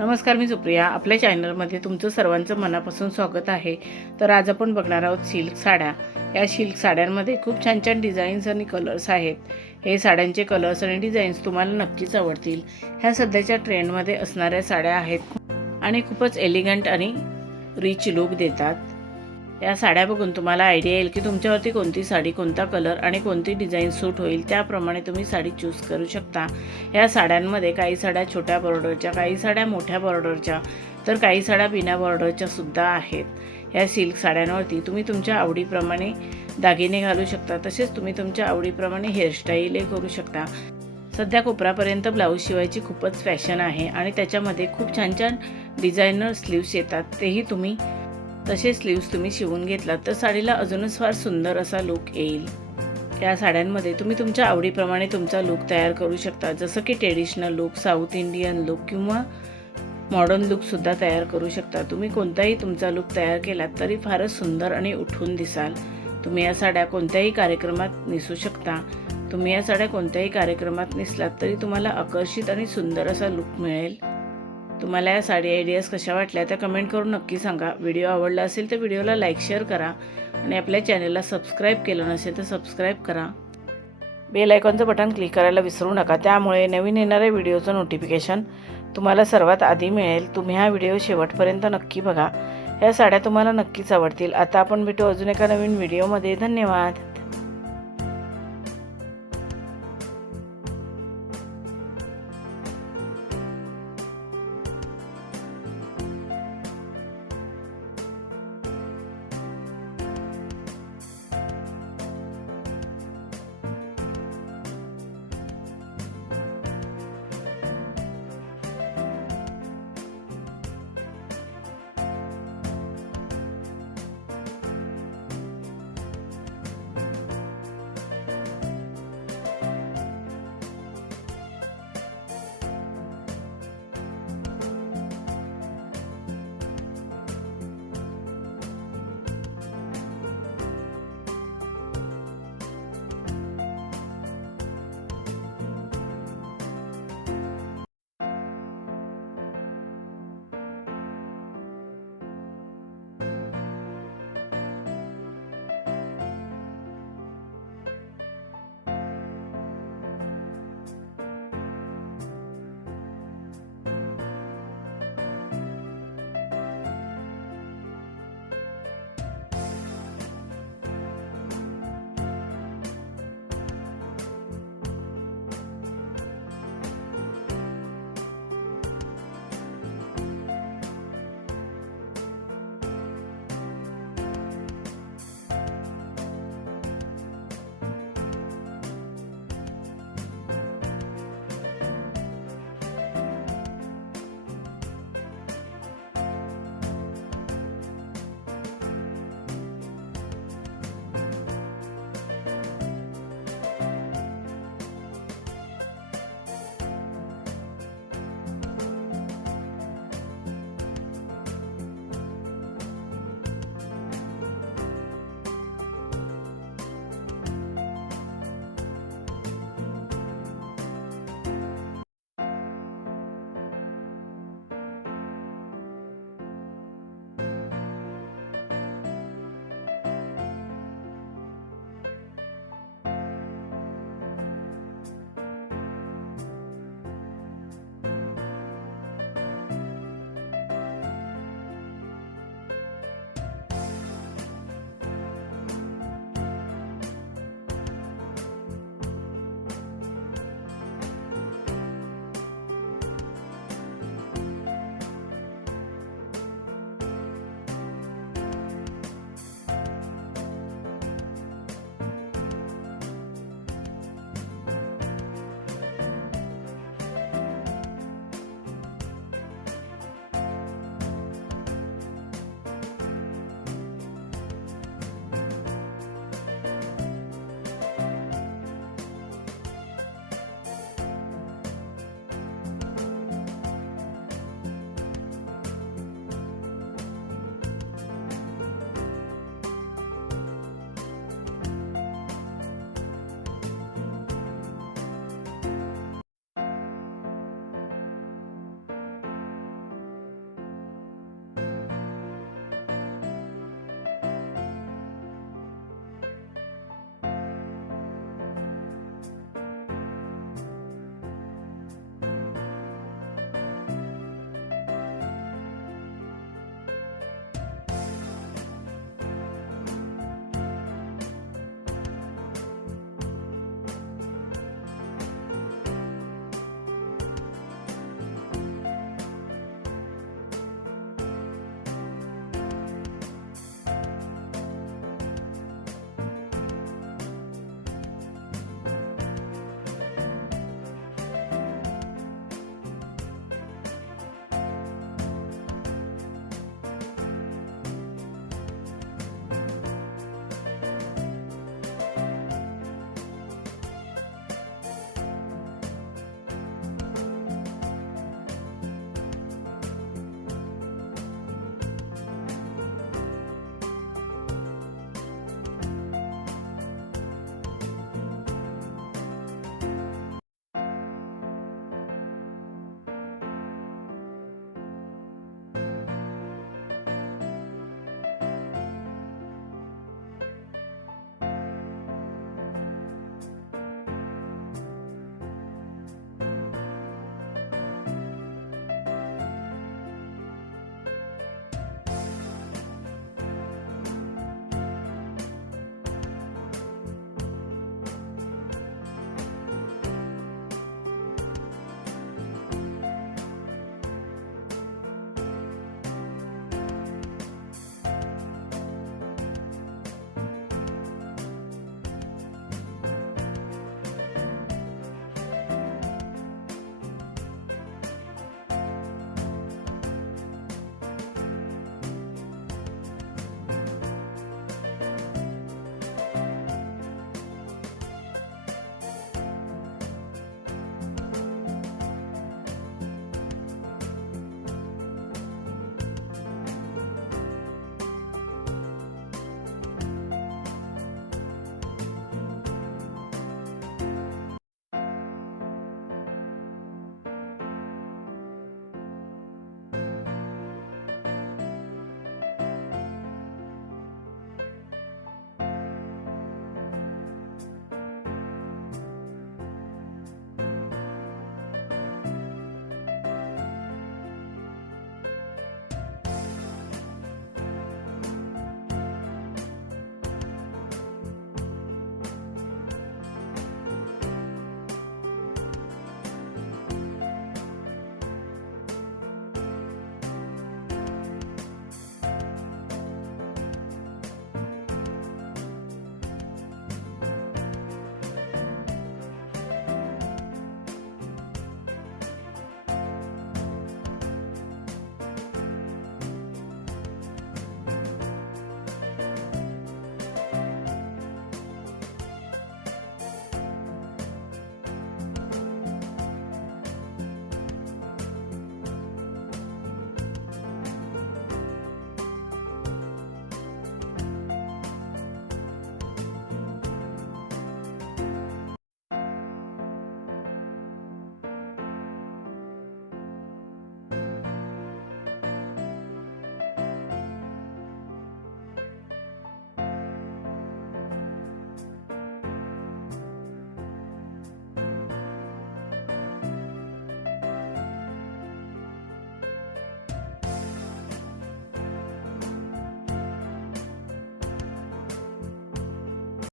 नमस्कार, मी सुप्रिया. आपल्या चॅनलमध्ये तुमचं सर्वांचं मनापासून स्वागत आहे. तर आज आपण बघणार आहोत सिल्क साड्या. या सिल्क साड्यांमध्ये खूप छान छान डिझाईन्स आणि कलर्स आहेत. हे साड्यांचे कलर्स आणि डिझाईन्स तुम्हाला नक्कीच आवडतील. ह्या सध्याच्या ट्रेंडमध्ये असणाऱ्या साड्या आहेत आणि खूपच एलिगंट आणि रिच लुक देतात. या साड्या बघून तुम्हाला आयडिया येईल की तुमच्यावरती कोणती साडी, कोणता कलर आणि कोणती डिझाईन सूट होईल. त्याप्रमाणे तुम्ही साडी चूज करू शकता. या साड्यांमध्ये काही साड्या छोट्या बॉर्डरच्या, काही साड्या मोठ्या बॉर्डरच्या, तर काही साड्या बिना बॉर्डरच्या सुद्धा आहेत. या सिल्क साड्यांवरती तुम्ही तुमच्या आवडीप्रमाणे दागिने घालू शकता. तसेच तुम्ही तुमच्या आवडीप्रमाणे हेअरस्टाईलही करू शकता. सध्या कोपरापर्यंत ब्लाऊज शिवायची खूपच फॅशन आहे आणि त्याच्यामध्ये खूप छान छान डिझायनर स्लीव्स येतात. तेही तुम्ही तसे स्लीव्स तुम्ही शिवून घेतलात तर साडीला अजूनच फार सुंदर असा लुक येईल. या साड्यांमध्ये तुम्ही तुमच्या आवडीप्रमाणे तुमचा लुक तयार करू शकता. जसं की traditional look, south Indian look किंवा मॉडर्न लुकसुद्धा तयार करू शकता. तुम्ही कोणताही तुमचा लुक तयार केलात तरी फारच सुंदर आणि उठून दिसाल. तुम्ही या साड्या कोणत्याही कार्यक्रमात नेसू शकता. तुम्ही या साड्या कोणत्याही कार्यक्रमात नेसलात तरी तुम्हाला आकर्षित आणि सुंदर असा लुक मिळेल. तुम्हाला या साडी आयडियाज कशा वाटल्या त्या कमेंट करून नक्की सांगा. व्हिडिओ आवडला असेल तर व्हिडिओला लाईक शेअर करा आणि आपल्या चॅनलला सबस्क्राईब केलं नसेल तर सबस्क्राईब करा. बेल आयकॉनचं बटन क्लिक करायला विसरू नका. त्यामुळे नवीन येणाऱ्या व्हिडिओचं नोटिफिकेशन तुम्हाला सर्वात आधी मिळेल. तुम्ही हा व्हिडिओ शेवटपर्यंत नक्की बघा. या साड्या तुम्हाला नक्कीच आवडतील. आता आपण भेटू अजून एका नवीन व्हिडिओमध्ये. धन्यवाद.